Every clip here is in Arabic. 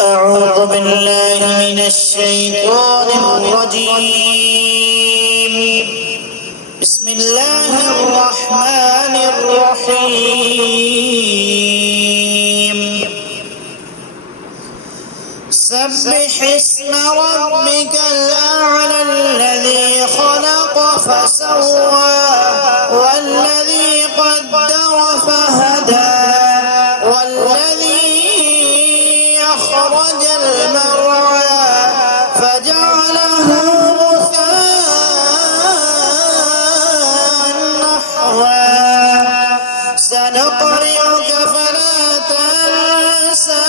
أعوذ بالله من الشيطان الرجيم. بسم الله الرحمن الرحيم. سبح اسم ربك الأعلى الذي خلق فسوى والذي قدر فهدى والذي أخرج المرعى فجعله غثاء نحوا سنقرئك فلا تنسى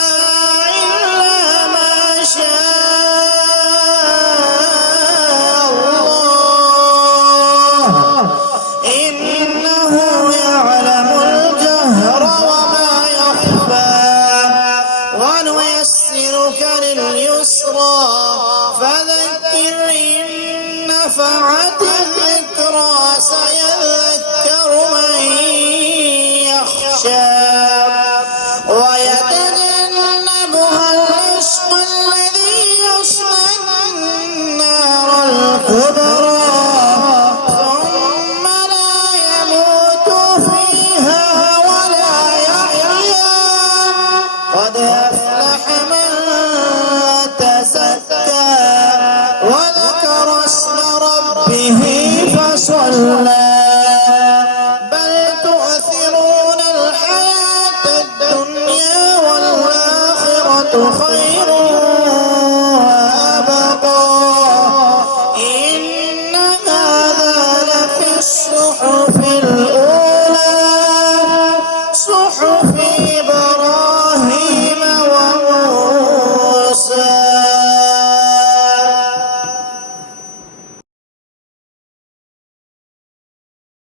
إلا ما شاء الله إنه يعلم الجهر وما يخفى ونيسرك لليسرى فذكر إن نفعت الذكرى سيذكر من يخشى ويتجنبها الأشقى الذي يصلى النار الكبرى ثم لا يموت فيها ولا يحيا قد أفلح من تزكى وذكر اسم ربه فصلى بل تؤثرون الحياة الدنيا والآخرة خير